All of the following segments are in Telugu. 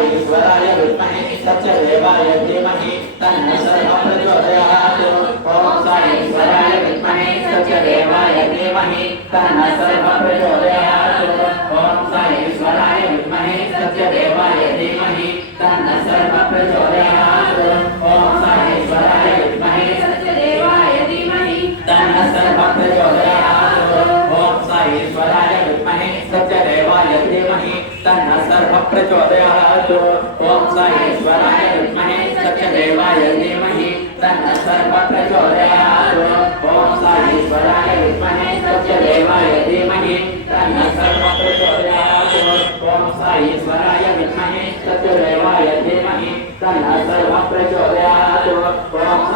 ईश्वराय विद्महे सत्यदेवाय धीमहि तन्नः सर्वः प्रचोदयात्। ॐ ईश्वराय विद्महे सत्यदेवाय धीमहि तन्नः सर्वः प्रचोदयात्। ॐ ईश्वराय विद्महे सत्यदेवाय धीमहि तन्नः सर्वः प्रचोदयात्। ॐ ईश्वराय विद्महे सत्यदेवाय धीमहि तन्नः सर्वः प्रचोदयात्। ॐ ईश्वराय विद्महे सत्यदेवाय धीमहि तन्नः सर्वः प्रचोदयात्। ॐ ईश्वराय विद्महे सत्यदेवाय धीमहि तन्नः सर्वः प्रचोदयात्। ॐ ईश्वराय विद्महे सत्यदेवाय धीमहि तन्नः सर्वः प्रचोदयात्। ॐ ईश्वराय विद्महे सत्यदेवाय धीमहि तन्नः सर्वः प्रचोदयात्। ॐ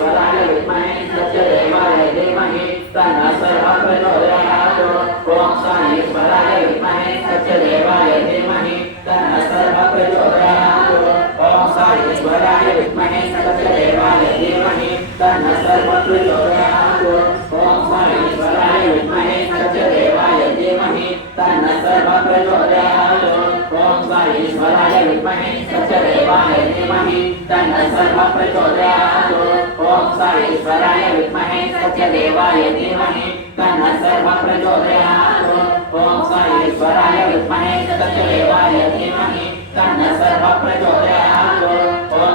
ईश्वराय विद्महे सत्यदेवाय धीमहि तन्नः सर्वः प्रचोदयात्। ॐ ईश्वराय विद्महे सत्यदेवाय धीमहि तन्नः सर्वः प्रचोदयात्। ॐ ईश्वराय विद्महे सत्यदेवाय धीमहि तन्नः सर्वः प्रचोदयात्। ॐ ईश्वराय विद्महे सत्यदेवाय धीमहि तन्नः सर्वः प्रचोदयात्। ॐ ईश्वराय विद्महे सत्यदेवाय धीमहि तन्नः सर्वः प्रचोदयात्। ॐ ईश्वराय विद्महे सत्यदेवाय धीमहि तन्नः सर्वः प्रचोदयात्। ॐ ईश्वराय विद्महे सत्यदेवाय धीमहि तन्नः सर्वः प्रचोदयात्। ॐ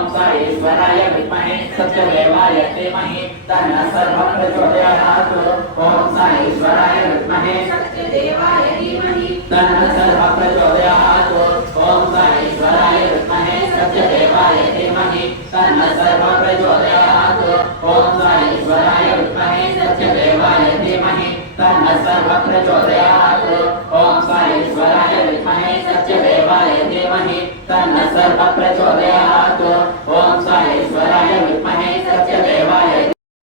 ईश्वराय विद्महे सत्यदेवाय धीमहि तन्नः सर्वः प्रचोदयात्। ॐ ईश्वराय विद्महे सत्यदेवाय धीमहि तन्नः सर्वः प्रचोदयात्। ॐ ईश्वराय विद्महे सत्यदेवाय धीमहि तन्नः सर्वः प्रचोदयात्। ॐ ईश्वराय विद्महे सत्यदेवाय धीमहि तन्नः सर्वः प्रचोदयात्। ॐ ईश्वराय विद्महे सत्यदेवाय धीमहि तन्नः सर्वः प्रचोदयात्। ॐ ईश्वराय विद्महे सत्यदेवाय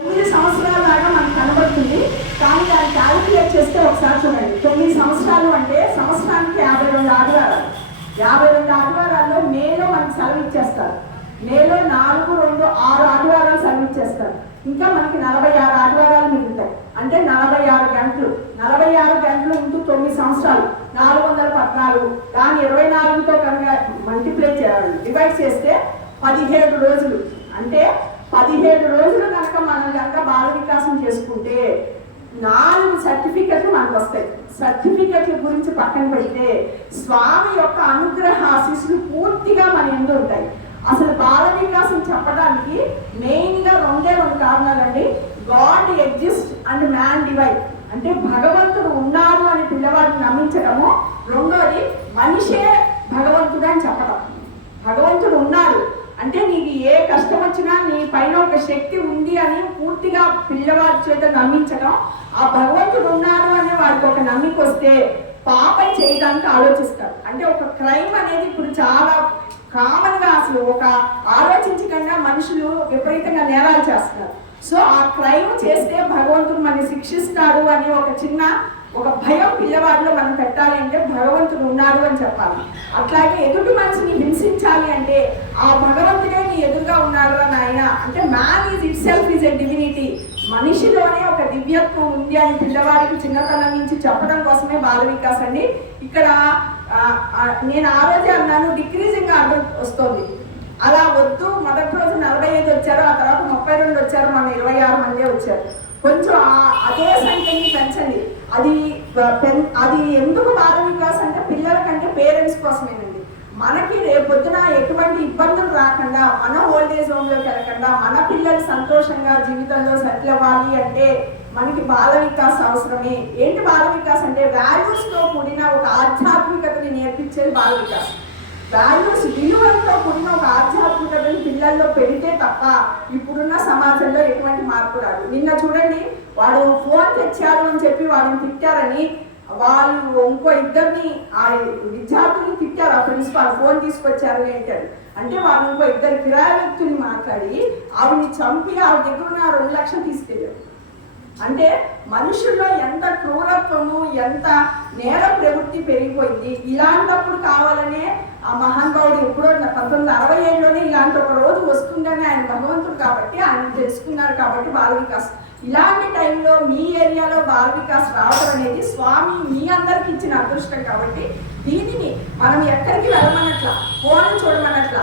9 సంవత్సరాల దాకా మనకు కనబడుతుంది. కానీ దాన్ని క్యాలిక్యులేట్ చేస్తే ఒకసారి చూడండి. 9 సంవత్సరాలు అంటే సంవత్సరానికి 52 ఆదివారాలు. 52 ఆదివారాల్లో మేలో మనకి సెలవు ఇచ్చేస్తారు. మేలో 4, 2, 6 ఆదివారాలు సెలవు ఇచ్చేస్తారు. ఇంకా మనకి 46 ఆదివారాలు మిగులుతాయి. అంటే 46 గంటలు. 46 గంటలు ఇంటూ 9 సంవత్సరాలు 414. దాన్ని 24తో కనుక మల్టిప్లై డివైడ్ చేస్తే 17 రోజులు. అంటే 17 రోజులు కనుక మనం కనుక బాల వికాసం చేసుకుంటే 4 సర్టిఫికెట్లు మనకు వస్తాయి. సర్టిఫికెట్ల గురించి పక్కన పెడితే స్వామి యొక్క అనుగ్రహ ఆశీస్సులు పూర్తిగా మన ఎందు ఉంటాయి. అసలు బాల వికాసం చెప్పడానికి మెయిన్గా 2 కారణాలండి. God exist and man divine. అంటే భగవంతుడు ఉన్నాడు అని పిల్లవాడిని నమ్మించడము. రెండోది మనిషే భగవంతుడు అని చెప్పడం. భగవంతుడు ఉన్నాడు అంటే నీకు ఏ కష్టం వచ్చినా నీ పైన ఒక శక్తి ఉంది అని పూర్తిగా పిల్లవాడి చేత నమ్మించడం. ఆ భగవంతుడు ఉన్నాడు అనే వాడికి ఒక నమ్మిక వస్తే పాపం చేయడానికి ఆలోచిస్తాడు. అంటే ఒక క్రైమ్ అనేది ఇప్పుడు చాలా కామన్ గా అసలు ఒక ఆలోచించకుండా మనుషులు విపరీతంగా నేరాలు చేస్తున్నారు. సో ఆ క్రైమ్ చేస్తే భగవంతుడు మనని శిక్షిస్తాడు అని ఒక భయం పిల్లవాడిలో మనం పెట్టాలి అంటే భగవంతుడు ఉన్నాడు అని చెప్పాలి. అట్లాగే ఎదుటి మనిషిని హింసించాలి అంటే ఆ భగవంతుడే నీ ఎదురుగా ఉన్నాడు అని ఆయన అంటే man is itself is a divinity. మనిషిలోనే ఒక దివ్యత్వం ఉంది అని పిల్లవాడికి చిన్నతనం నుంచి చెప్పడం కోసమే బాల వికాస్ అండి. ఇక్కడ నేను ఆ రోజే అన్నాను డిక్రీజింగ్ ఆర్డర్ వస్తుంది. అలా వద్దు. మొదటి రోజు 45 వచ్చారు, ఆ తర్వాత 32 వచ్చారు, మన 26 మందే వచ్చారు. కొంచెం అదే సంఖ్యని పెంచండి. అది ఎందుకు బాల వికాస్ అంటే పిల్లల కంటే పేరెంట్స్ కోసమేనండి. మనకి రేపొద్దున ఎటువంటి ఇబ్బందులు రాకుండా మన ఓల్డేజ్ హోమ్లోకి వెళ్ళకుండా మన పిల్లలు సంతోషంగా జీవితంలో సెటిల్ అవ్వాలి అంటే మనకి బాల వికాస్ అవసరమే. ఏంటి బాల వికాస్ అంటే వాల్యూస్తో కూడిన ఒక ఆధ్యాత్మికతని నేర్పించేది బాల వికాస్. వాల్యూస్ విలువలతో కూడిన ఒక ఆధ్యాత్మికతని పిల్లల్లో పెడితే తప్ప ఇప్పుడున్న సమాజంలో ఎటువంటి మార్పు రాదు. నిన్న చూడండి, వాడు ఫోన్ తెచ్చారు అని చెప్పి వాడిని తిట్టారని వాళ్ళు ఇంకో ఇద్దరిని ఆ విద్యార్థుల్ని తిట్టారు. ఆ ప్రిన్సిపాల్ ఫోన్ తీసుకొచ్చారు ఏంటారు అంటే వాళ్ళు ఇంకో 2 కిరాయి వ్యక్తుల్ని మాట్లాడి ఆవిడ్ని చంపి ఆవిడ దగ్గర ఉన్న 2 లక్షలు తీసుకెళ్ళారు. అంటే మనుషుల్లో ఎంత క్రూరత్వము, ఎంత నేర ప్రవృత్తి పెరిగిపోయింది. ఇలాంటప్పుడు కావాలనే ఆ మహానుభావుడు ఎప్పుడో 1967లోనే ఇలాంటి ఒక రోజు వస్తుంది తెలుసుకుంటేనే ఆయన భగవంతుడు కాబట్టి ఆయన తెలుసుకున్నారు కాబట్టి బాల వికాస్. ఇలాంటి టైంలో మీ ఏరియాలో బాల వికాస్ రావడం అనేది స్వామి మీ అందరికి ఇచ్చిన అదృష్టం కాబట్టి దీనిని మనం ఎక్కడికి వెళ్ళమన్నట్ల, ఫోన్ చూడమన్నట్ల,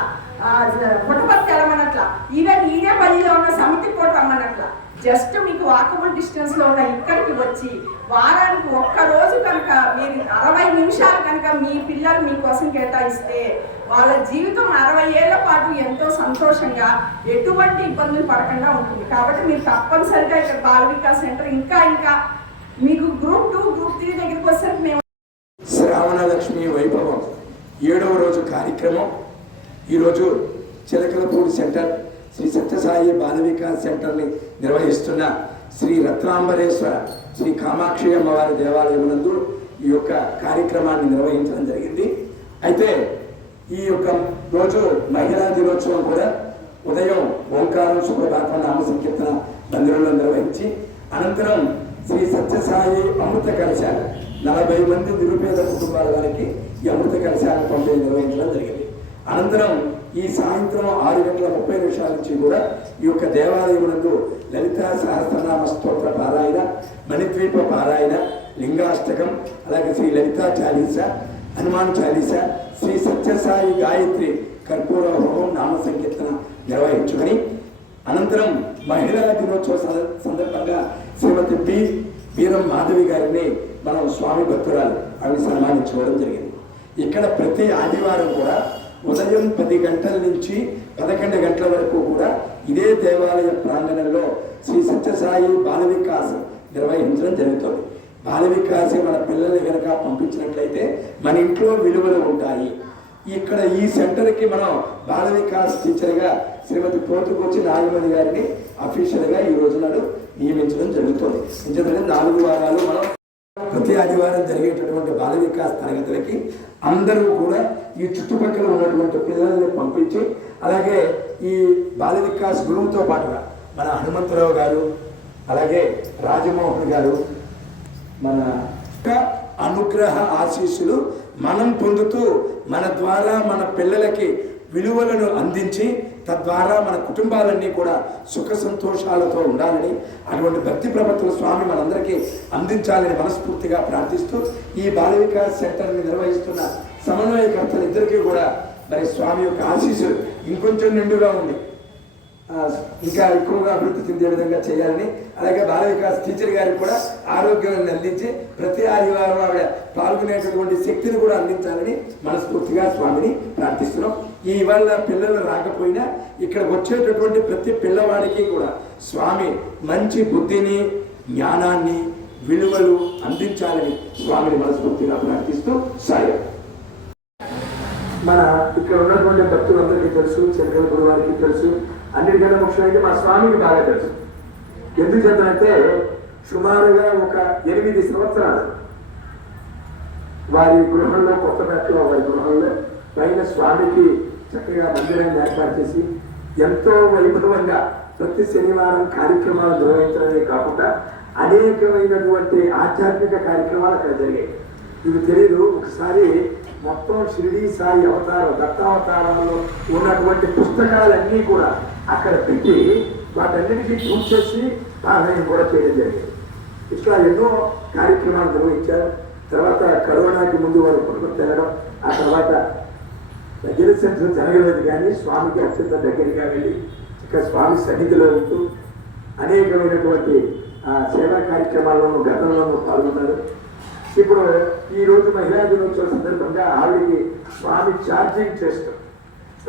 పుట్టపర్తి వెళ్ళమన్నట్ల, ఈవెన్ ఈడేపల్లిలో ఉన్న సమితి కూడా రమ్మన్నట్ల, జస్ట్ మీకు వాకబుల్ డిస్టెన్స్ లో ఉన్న ఇక్కడికి వచ్చి వారానికి ఒక్కరోజు కనుక మీరు 60 నిమిషాలు కనుక మీ పిల్లలు మీకోసం కేటాయిస్తే వాళ్ళ జీవితం 60 ఏళ్ల పాటు ఎంతో సంతోషంగా ఎటువంటి ఇబ్బందులు పడకుండా ఉంటుంది. కాబట్టి మీరు తప్పనిసరిగా ఇక్కడ బాల వికాస్ సెంటర్ ఇంకా మీకు గ్రూప్ 2, గ్రూప్ 3 దగ్గరికి వచ్చేసరికి మేము శ్రావణ లక్ష్మి వైభవం 7వ రోజు కార్యక్రమం ఈరోజు చిలకలపూడి సెంటర్ శ్రీ సత్యసాయి బాల వికాస్ సెంటర్ని నిర్వహిస్తున్న శ్రీ రత్నాంబరేశ్వర శ్రీ కామాక్షి అమ్మవారి దేవాలయం నందు ఈ యొక్క కార్యక్రమాన్ని నిర్వహించడం జరిగింది. అయితే ఈ యొక్క రోజు మహిళా దినోత్సవం కూడా ఉదయం ఓంకారం సుప్రభాతం నామ సంకీర్తన మందిరంలో నిర్వహించి అనంతరం శ్రీ సత్యసాయి అమృత కలశాలు 40 మంది నిరుపేద కుటుంబాల వారికి ఈ అమృత కలశాలను పంపిణీ నిర్వహించడం జరిగింది. అనంతరం ఈ సాయంత్రం 6:30 నుంచి కూడా ఈ యొక్క దేవాలయం నందు లలితా సహస్రనామ స్తోత్ర పారాయణ, మణిద్వీప పారాయణ, లింగాష్టకం, అలాగే శ్రీ లలితా చాలీస, హనుమాన్ చాలీస, శ్రీ సత్యసాయి గాయత్రి కర్పూర హోమం నామ సంకీర్తన నిర్వహించుకొని అనంతరం మహిళా దినోత్సవ సందర్భంగా శ్రీమతి పి వీరం మాధవి గారిని మనం స్వామి భక్తురాలు ఆవిడ సన్మానించుకోవడం జరిగింది. ఇక్కడ ప్రతి ఆదివారం కూడా ఉదయం 10 గంటల నుంచి 11 గంటల వరకు కూడా ఇదే దేవాలయ ప్రాంగణంలో శ్రీ సత్యసాయి బాల వికాస్ నిర్వహించడం జరుగుతుంది. బాల వికాస్ మన పిల్లల్ని కనుక పంపించినట్లయితే మన ఇంట్లో విలువలు ఉంటాయి. ఇక్కడ ఈ సెంటర్కి మనం బాల వికాస్ టీచర్గా శ్రీమతి పోతుకొచ్చి నాగమణి గారిని అఫీషియల్గా ఈ రోజు నాడు నియమించడం జరుగుతుంది. ఎందుకంటే 4 వారాలు మనం ప్రతి ఆదివారం జరిగేటటువంటి బాల వికాస్ తరగతులకి అందరూ కూడా ఈ చుట్టుపక్కల ఉన్నటువంటి పిల్లల్ని పంపించి అలాగే ఈ బాల వికాస్ గురువుతో పాటుగా మన హనుమంతరావు గారు అలాగే రాజమోహన్ గారు మన అనుగ్రహ ఆశీస్సులు మనం పొందుతూ మన ద్వారా మన పిల్లలకి విలువలను అందించి తద్వారా మన కుటుంబాలన్నీ కూడా సుఖ సంతోషాలతో ఉండాలని అటువంటి భక్తి ప్రపత్తుల స్వామి మనందరికీ అందించాలని మనస్ఫూర్తిగా ప్రార్థిస్తూ ఈ బాల వికాస్ సెంటర్ని నిర్వహిస్తున్న సమన్వయకర్తలు ఇద్దరికీ కూడా మరి స్వామి యొక్క ఆశీస్సులు ఇంకొంచెం నిండుగా ఉంది, ఇంకా ఎక్కువగా అభివృద్ధి చెందే విధంగా చేయాలని, అలాగే బాల వికాస్ టీచర్ గారికి కూడా ఆరోగ్యాన్ని అందించి ప్రతి ఆదివారం ఆవిడ పాల్గొనేటటువంటి శక్తిని కూడా అందించాలని మనస్ఫూర్తిగా స్వామిని ప్రార్థిస్తున్నాం. ఈ ఇవాళ పిల్లలు రాకపోయినా ఇక్కడ వచ్చేటటువంటి ప్రతి పిల్లవాడికి కూడా స్వామి మంచి బుద్ధిని, జ్ఞానాన్ని, విలువలు అందించాలని స్వామిని మనస్ఫూర్తిగా ప్రార్థిస్తూ సాయం. మన ఇక్కడ ఉన్నటువంటి భక్తులందరికీ తెలుసు, చెంగల గురువారికి తెలుసు, అన్నిటికన్నా ముఖ్యమైనది మా స్వామికి బాగా తెలుసు. ఎందుకు చెప్తానంటే సుమారుగా ఒక 8 సంవత్సరాలు వారి గృహంలో, కొత్తపేటలో వారి గృహంలో పైన స్వామికి చక్కగా మందిరాన్ని ఏర్పాటు చేసి ఎంతో వైభవంగా ప్రతి శనివారం కార్యక్రమాలు నిర్వహించడమే కాకుండా అనేకమైనటువంటి ఆధ్యాత్మిక కార్యక్రమాలు అక్కడ జరిగాయి. ఇది తెలీదు, ఒకసారి మొత్తం షిరిడీ సాయి అవతారం, దత్తావతారాల్లో ఉన్నటువంటి పుస్తకాలన్నీ కూడా అక్కడ పెట్టి వాటన్నిటికీ పూజ చేసి పారాయణ కూడా చేయడం జరిగింది. ఇట్లా ఎన్నో కార్యక్రమాలు నిర్వహించారు. తర్వాత కరోనాకి ముందు వారు పుట్టుకొని తినడం, ఆ తర్వాత దగ్గర సెంటర్ జరగలేదు కానీ స్వామికి అత్యంత దగ్గరగా వెళ్ళి ఇక స్వామి సన్నిధిలో ఉంటూ అనేకమైనటువంటి సేవా కార్యక్రమాల్లోనూ గతంలోనూ పాల్గొన్నారు. ఇప్పుడు ఈరోజు మహిళా దినోత్సవ సందర్భంగా ఆవిడికి స్వామి ఛార్జింగ్ చేస్తూ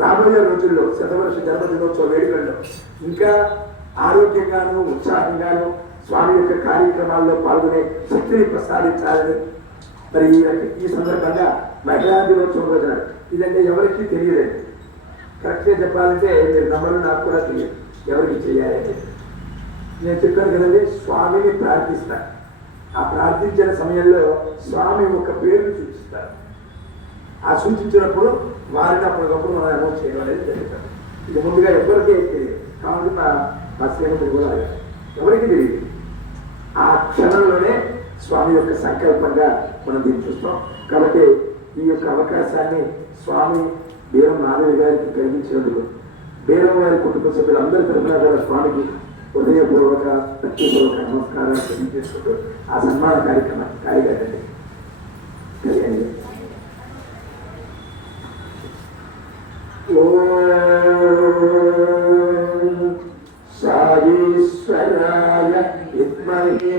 రాబోయే రోజుల్లో శతవర్ష జన్మదినోత్సవ వేడుకల్లో ఇంకా ఆరోగ్యంగాను ఉత్సాహంగాను స్వామి యొక్క కార్యక్రమాల్లో పాల్గొనే శక్తిని ప్రసాదించాలని మరి ఈ సందర్భంగా మహిళా దినోత్సవం రోజున ఇదంటే ఎవరికి తెలియదండి. కరెక్ట్గా చెప్పాలంటే మీరు నమ్మరు, నాకు కూడా తెలియదు ఎవరికి చేయాలని. నేను చెప్పాను కదండి, స్వామిని ప్రార్థిస్తాను. ఆ ప్రార్థించిన సమయంలో స్వామి ఒక పేరుని సూచిస్తారు. ఆ సూచించినప్పుడు వారిని అప్పటికప్పుడు మనం అనౌన్స్ చేయడం అనేది జరుగుతుంది. ఇది ముందుగా ఎవరికీ తెలియదు, కాబట్టి మా శ్రీమతి కూడా ఎవరికి తెలియదు. ఆ క్షణంలోనే స్వామి యొక్క సంకల్పంగా మనం దీన్ని చూస్తాం. కాబట్టి ఈ యొక్క అవకాశాన్ని స్వామి వీరం మాధవి గారికి కలిగించినందుకు బేరవారి కుటుంబ సభ్యులందరి తరఫున కూడా స్వామికి హృదయపూర్వక ప్రత్యేకపూర్వక నమస్కారాలు తెలియజేసుకుంటూ ఆ సన్మాన కార్యక్రమాన్ని కాయగట్టండి. సాయీశ్వరాయ విద్మహే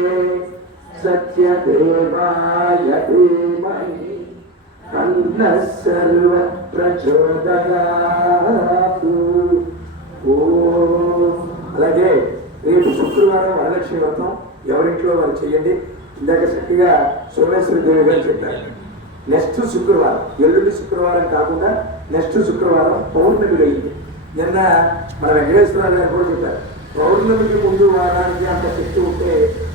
సత్యదేవాయ ధీమహి తన్నః సర్వ ప్రచోదయాత్. అలాగే రేపు శుక్రవారం వరలక్ష్మి వ్రతం ఎవరింట్లో వారు చేయండి. ఇందాక చక్కగా సోమేశ్వరి దేవి గారు చెప్పారు. నెక్స్ట్ శుక్రవారం, ఎల్లుండి శుక్రవారం కాకుండా నెక్స్ట్ శుక్రవారం పౌర్ణమి అయింది. నిన్న మన వెంకటేశ్వర గారు కూడా చెప్పారు, పౌర్ణమికి ముందు వారానికి అంత శక్తి ఉంటే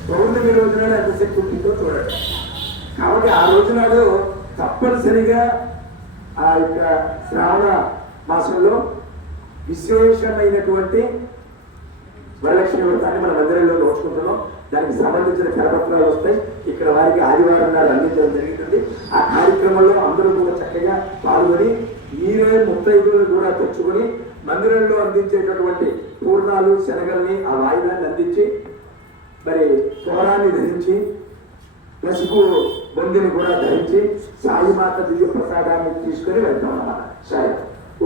పౌర్ణమి రోజున ఎంత శక్తి ఉంటుందో చూడండి. కాబట్టి ఆ రోజు నాడు తప్పనిసరిగా ఆ యొక్క శ్రావణ మాసంలో విశేషమైనటువంటి వరలక్ష్మి వ్రతాన్ని మన మందిరంలో నోచుకుంటున్నాం. దానికి సంబంధించిన కరపత్రాలు వస్తాయి. ఇక్కడ వారికి ఆదివారం నాడు అందించడం జరుగుతుంది. ఆ కార్యక్రమంలో అందరూ కూడా చక్కగా పాల్గొని మీరే ముత్తైదులను కూడా తెచ్చుకొని మందిరంలో అందించేటటువంటి పూర్ణాలు శనగల్ని ఆ వాయిదాన్ని అందించి మరి కోరాన్ని ధరించి పసుపు బొందిని కూడా ధరించి సాయిమాత దివ్య ప్రసాదాన్ని తీసుకొని వెళ్తాం అన్నమాట. సాయి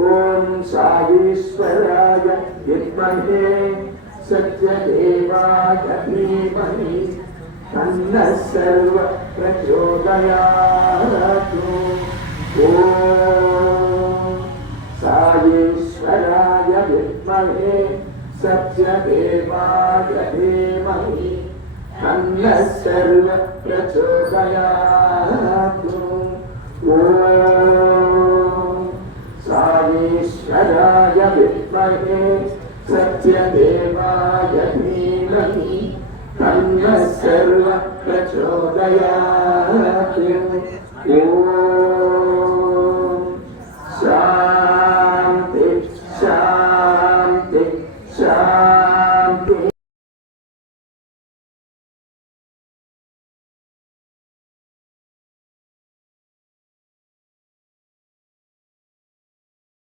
ఓం సాయీశ్వరాయ విద్మహే సత్యదేవాయ ధీమహి తన్నః సర్వ ప్రచోదయాత్. ఓం సాయీశ్వరాయ విద్మహే సత్యదేవాయ ధీమహి తన్నః సర్వ ప్రచోదయాత్. ఓం సాయీశ్వరాయ విద్మహే సత్యదేవాయ ధీమహి తన్నః సర్వ ప్రచోదయాత్. ఓం